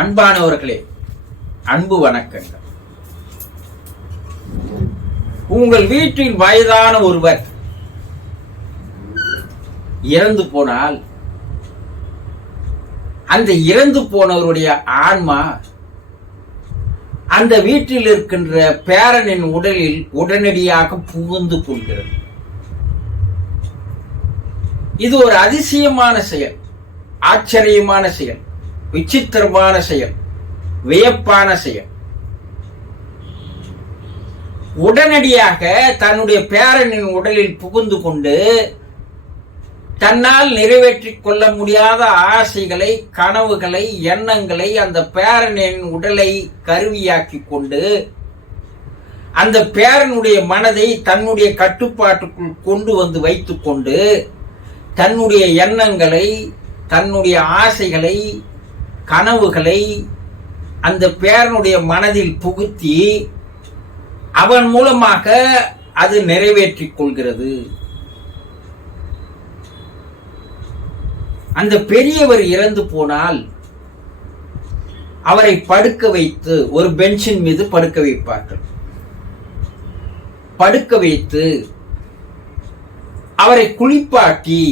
அன்பானவர்களே, அன்பு வணக்கங்கள். உங்கள் வீட்டில் வயதான ஒருவர் இறந்து போனால் அந்த இறந்து போனவருடைய ஆன்மா அந்த வீட்டில் இருக்கின்ற பேரனின் உடலில் உடனடியாக புகுந்து கொள்கிறது. இது ஒரு அதிசயமான செயல், ஆச்சரியமான செயல், விசித்திரமான செயல், வியப்பான செயல். உடனடியாக தன்னுடைய பேரனின் உடலில் புகுந்து கொண்டு தன்னால் நிறைவேற்றிக் கொள்ள முடியாத ஆசைகளை, கனவுகளை, எண்ணங்களை அந்த பேரனின் உடலை கருவியாக்கி கொண்டு அந்த பேரனுடைய மனதை தன்னுடைய கட்டுப்பாட்டுக்குள் கொண்டு வந்து வைத்துக் கொண்டு தன்னுடைய எண்ணங்களை, தன்னுடைய ஆசைகளை, கனவுகளை அந்த பேரனுடைய மனதில் புகுத்தி அவன் மூலமாக அது நிறைவேற்றிக் கொள்கிறது. அந்த பெரியவர் இறந்து போனால் அவரை படுக்க வைத்து ஒரு பெஞ்சின் மீது படுக்க வைப்பார்கள். படுக்க வைத்து அவரை குளிப்பாட்டி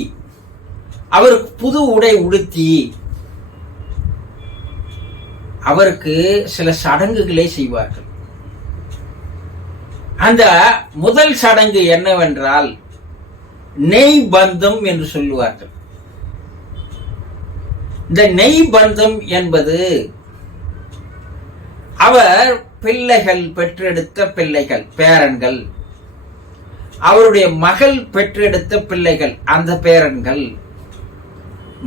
அவருக்கு புது உடை உடுத்தி அவருக்கு சில சடங்குகளை செய்வார்கள். அந்த முதல் சடங்கு என்னவென்றால் நெய் பந்தம் என்று சொல்லுவார்கள். இந்த நெய் பந்தம் என்பது அவர் பிள்ளைகள் பெற்றெடுத்த பிள்ளைகள், பேரன்கள், அவருடைய மகள் பெற்றெடுத்த பிள்ளைகள், அந்த பேரன்கள்,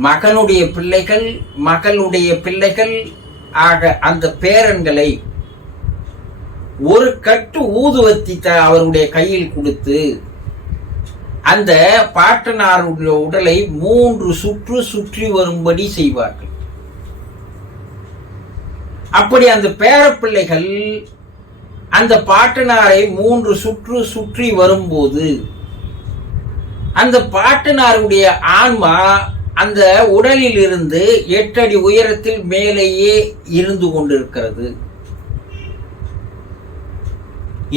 மகனுடைய பிள்ளைகள், மகளுடைய பிள்ளைகள் ஆக அந்த பேரன்களை ஒரு கட்டு ஊதுவத்தி அவருடைய கையில் கொடுத்து அந்த பாட்டனாருடைய உடலை 3 சுற்று சுற்றி வரும்படி செய்வார்கள். அப்படி அந்த பேரப்பிள்ளைகள் அந்த பாட்டனாரை 3 சுற்று சுற்றி வரும்போது அந்த பாட்டனாருடைய ஆன்மா அந்த உடலில் இருந்து 8 அடி உயரத்தில் மேலேயே இருந்து கொண்டிருக்கிறது.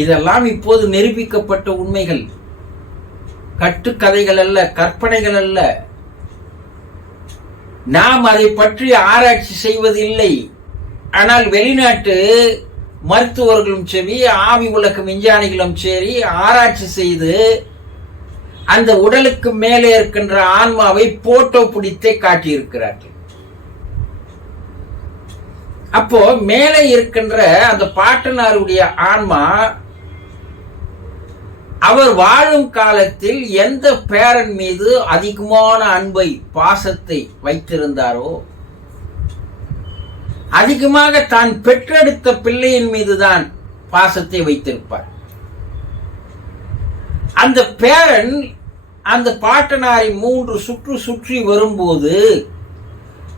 இதெல்லாம் இப்போது நிரூபிக்கப்பட்ட உண்மைகள், கட்டுக்கதைகள் அல்ல, கற்பனைகள் அல்ல. நாம் அதை பற்றி ஆராய்ச்சி செய்வதில்லை. ஆனால் வெளிநாட்டு மருத்துவர்களும் சரி, ஆவி உலக விஞ்ஞானிகளும் சரி ஆராய்ச்சி செய்து அந்த உடலுக்கு மேலே இருக்கின்ற ஆன்மாவை போட்டோ பிடித்தே காட்டியிருக்கிறார்கள். அப்போ மேலே இருக்கின்ற அந்த பாட்டனாருடைய ஆன்மா அவர் வாழும் காலத்தில் எந்த பேரன் மீது அதிகமான அன்பை, பாசத்தை வைத்திருந்தாரோ அதிகமாக தான் பெற்றெடுத்த பிள்ளையின் மீதுதான் பாசத்தை வைத்திருப்பார். அந்த பேரன் அந்த பாட்டனாரை 3 சுற்று சுற்றி வரும்போது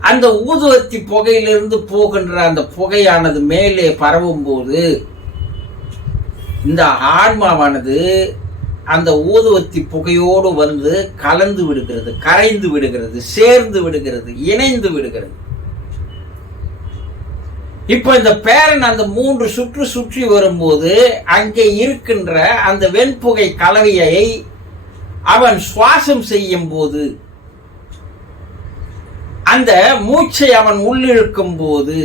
அந்த ஊதுவத்தி புகையிலிருந்து போகின்ற அந்த புகையானது மேலே பரவும் போது இந்த ஆன்மாவானது அந்த ஊதுவத்தி புகையோடு வந்து கலந்து விடுகிறது, கரைந்து விடுகிறது, சேர்ந்து விடுகிறது, இணைந்து விடுகிறது. இப்ப இந்த பேரன் அந்த 3 சுற்று சுற்றி வரும்போது அங்கே இருக்கின்ற அந்த வெண்புகை கலவையை அவன் சுவாசம் செய்யும் போது, அந்த மூச்சை அவன் உள்ளிழுக்கும் போது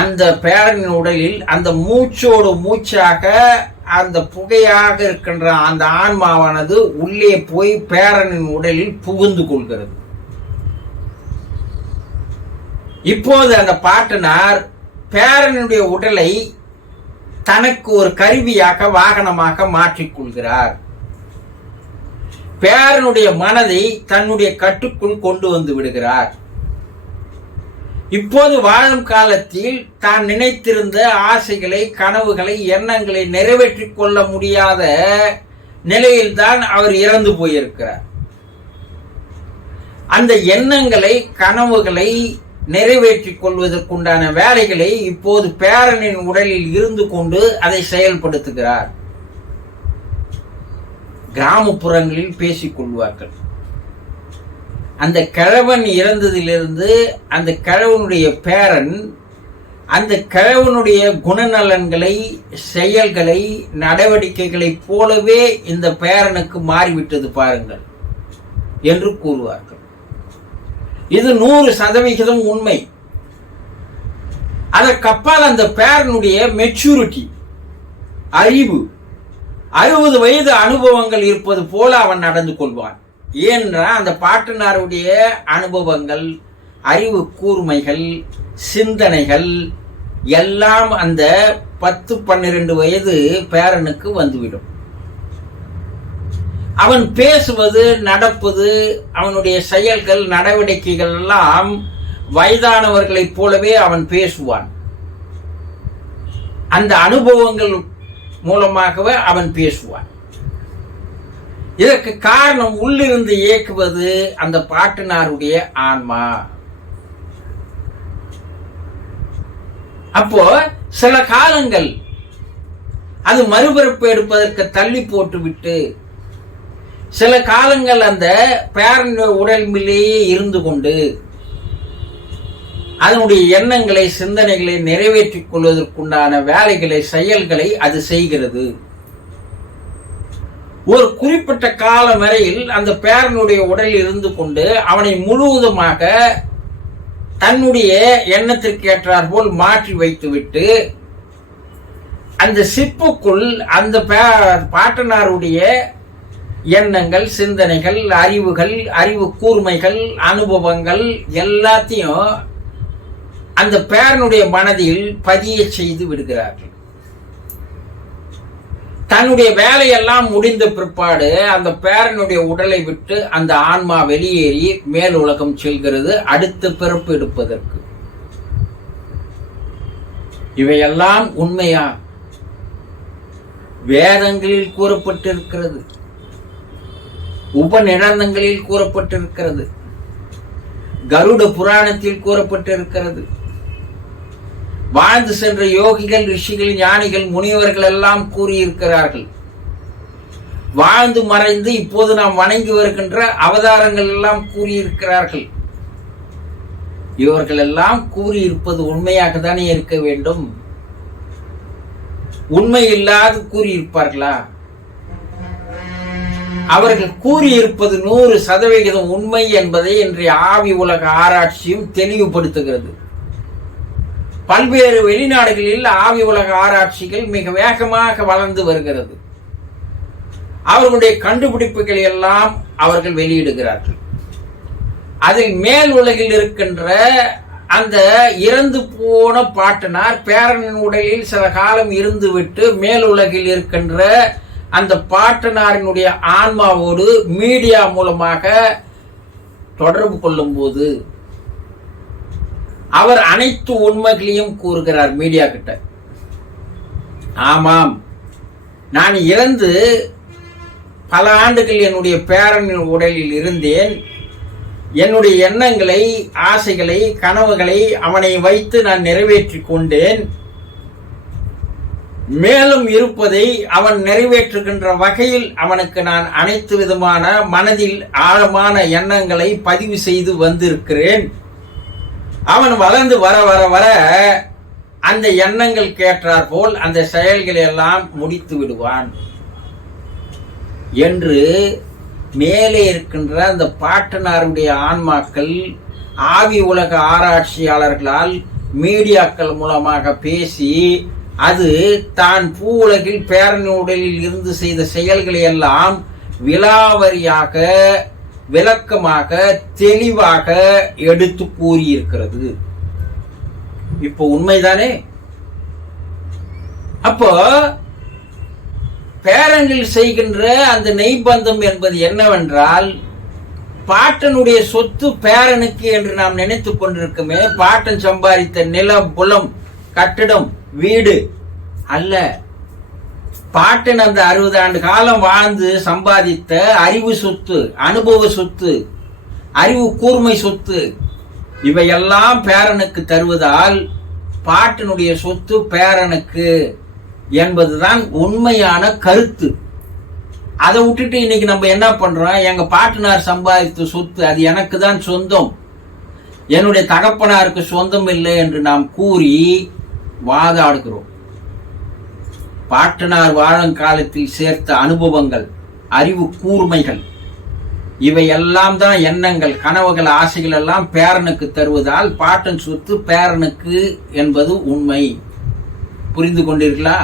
அந்த பேரனின் உடலில் அந்த மூச்சோடு மூச்சாக அந்த புகையாக இருக்கின்ற அந்த ஆன்மாவானது உள்ளே போய் பேரனின் உடலில் புகுந்து கொள்கிறது. இப்போது அந்த பாட்டனார் பேரனுடைய உடலை தனக்கு ஒரு கருவியாக, வாகனமாக மாற்றிக்கொள்கிறார். பேரனுடைய மனதை தன்னுடைய கட்டுக்குள் கொண்டு வந்து விடுகிறார். இப்போது வாழும் காலத்தில் தான் நினைத்திருந்த ஆசைகளை, கனவுகளை, எண்ணங்களை நிறைவேற்றிக் கொள்ள முடியாத நிலையில்தான் அவர் இறந்து போயிருக்கிறார். அந்த எண்ணங்களை, கனவுகளை நிறைவேற்றிக் கொள்வதற்குண்டான வேலைகளை இப்போது பேரனின் உடலில் இருந்து கொண்டு அதை செயல்படுத்துகிறார். கிராமப்புறங்களில் பேசிக் கொள்வார்கள். அந்த கிழவன் இறந்ததிலிருந்து அந்த கிழவனுடைய பேரன் அந்த கிழவனுடைய குணநலன்களை, செயல்களை, நடவடிக்கைகளைப் போலவே இந்த பேரனுக்கு மாறிவிட்டது பாருங்கள் என்று கூறுவார்கள். இது 100% உண்மை. அதற்கப்பால் அந்த பேரனுடைய மெச்சூரிட்டி, அறிவு, 60 வயது அனுபவங்கள் இருப்பது போல அவன் நடந்து கொள்வான். ஏனென்றால் அந்த பாட்டனாருடைய அனுபவங்கள், அறிவு கூர்மைகள், சிந்தனைகள் எல்லாம் அந்த 10-12 வயது பேரனுக்கு வந்துவிடும். அவன் பேசுவது, நடப்பது, அவனுடைய செயல்கள், நடவடிக்கைகள் எல்லாம் வயதானவர்களைப் போலவே அவன் பேசுவான். அந்த அனுபவங்கள் மூலமாகவே அவன் பேசுவான். இதற்கு காரணம் உள்ளிருந்து இயக்குவது அந்த பாட்டனாருடைய ஆன்மா. அப்போ சில காலங்கள் அது மறுபிறப்பு எடுப்பதற்கு தள்ளி போட்டுவிட்டு சில காலங்கள் அந்த பேரனுடைய உடம்பிலேயே இருந்து கொண்டு அதனுடைய எண்ணங்களை, சிந்தனைகளை நிறைவேற்றிக் கொள்வதற்குண்டான வேலைகளை, செயல்களை அது செய்கிறது. ஒரு குறிப்பிட்ட காலம் வரையில் அந்த பேரனுடைய உடலில் இருந்து கொண்டு அவனை முழுவதுமாக தன்னுடைய எண்ணத்திற்கு ஏற்றார் போல் மாற்றி வைத்துவிட்டு அந்த சிப்புக்குள் அந்த பாட்டனாருடைய எண்ணங்கள், சிந்தனைகள், அறிவுகள், அறிவு கூர்மைகள், அனுபவங்கள் எல்லாத்தையும் அந்த பேரனுடைய மனதில் பதிய செய்து விடுகிறார்கள். தன்னுடைய வேலையெல்லாம் முடிந்த பிற்பாடு அந்த பேரனுடைய உடலை விட்டு அந்த ஆன்மா வெளியேறி மேல் உலகம் செல்கிறது அடுத்த பிறப்பு எடுப்பதற்கு. இவையெல்லாம் உண்மையா? வேதங்களில் கூறப்பட்டிருக்கிறது, உபநிடதங்களில் கூறப்பட்டிருக்கிறது, கருட புராணத்தில் கூறப்பட்டிருக்கிறது. வாழ்ந்து சென்ற யோகிகள், ரிஷிகள், ஞானிகள், முனிவர்கள் எல்லாம் கூறியிருக்கிறார்கள். வாழ்ந்து மறைந்து இப்போது நாம் வணங்கி வருகின்ற அவதாரங்கள் எல்லாம் கூறியிருக்கிறார்கள். இவர்கள் எல்லாம் கூறியிருப்பது உண்மையாக தானே இருக்க வேண்டும். உண்மை இல்லாது கூறியிருப்பார்களா? அவர்கள் கூறியிருப்பது 100% உண்மை என்பதை இன்றைய ஆவி உலக ஆராய்ச்சியும் தெளிவுபடுத்துகிறது. பல்வேறு வெளிநாடுகளில் ஆவி உலக ஆராய்ச்சிகள் மிக வேகமாக வளர்ந்து வருகிறது. அவர்களுடைய கண்டுபிடிப்புகளை எல்லாம் அவர்கள் வெளியிடுகிறார்கள். அதில் மேல் உலகில் இருக்கின்ற அந்த இறந்து போன பாட்டனார் பேரனின் உடலில் சில காலம் இருந்துவிட்டு மேல் உலகில் இருக்கின்ற அந்த பாட்டனாரினுடைய ஆன்மாவோடு மீடியா மூலமாக தொடர்பு கொள்ளும் போது அவர் அனைத்து உண்மைகளையும் கூறுகிறார் மீடியா கிட்ட. ஆமாம், நான் இறந்து பல ஆண்டுகள் என்னுடைய பேரனின் உடலில் இருந்தேன். என்னுடைய எண்ணங்களை, ஆசைகளை, கனவுகளை அவனை வைத்து நான் நிறைவேற்றிக் கொண்டேன். மேலும் இருப்பதை அவன் நிறைவேற்றுகின்ற வகையில் அவனுக்கு நான் அனைத்து விதமான மனதில் ஆழமான எண்ணங்களை பதிவு செய்து வந்திருக்கிறேன். அவன் வளர்ந்து வர வர வர அந்த எண்ணங்கள் கேட்டார் போல் அந்த செயல்களை எல்லாம் முடித்து விடுவான் என்று மேலே இருக்கின்ற அந்த பாட்டனாருடைய ஆன்மாக்கள் ஆவி உலக ஆராய்ச்சியாளர்களால் மீடியாக்கள் மூலமாக பேசி அது தான் பூ உலகில் பேரன் உடலில் இருந்து செய்த செயல்களை எல்லாம் விலாவரியாக, விளக்கமாக, தெளிவாக எடுத்து கூறியிருக்கிறது. இப்போ உண்மைதானே? அப்போ பேரன்கள் செய்கின்ற அந்த நெய்பந்தம் என்பது என்னவென்றால், பாட்டனுடைய சொத்து பேரனுக்கு என்று நாம் நினைத்துக் கொண்டிருக்கோமே, பாட்டன் சம்பாதித்த நிலம், புலம், கட்டிடம், வீடு அல்ல. பாட்டன் அந்த 60 ஆண்டு காலம் வாழ்ந்து சம்பாதித்த அறிவு சொத்து, அனுபவ சொத்து, அறிவு கூர்மை சொத்து, இவையெல்லாம் பேரனுக்கு தருவதால் பாட்டனுடைய சொத்து பேரனுக்கு என்பதுதான் உண்மையான கருத்து. அதை விட்டுட்டு இன்னைக்கு நம்ம என்ன பண்றோம், எங்க பாட்டனார் சம்பாதித்த சொத்து அது எனக்கு தான் சொந்தம், என்னுடைய தகப்பனாருக்கு சொந்தம் இல்லை என்று நாம் கூறி வாதாடுகிறோம். பாட்டனார் வாழும் காலத்தில் சேர்த்த அனுபவங்கள், அறிவு கூர்மைகள், இவை எல்லாம் தான் எண்ணங்கள், கனவுகள், ஆசைகள் எல்லாம் பேரனுக்கு தருவதால் பாட்டன் சொத்து பேரனுக்கு என்பது உண்மை. புரிந்து கொண்டீர்களா?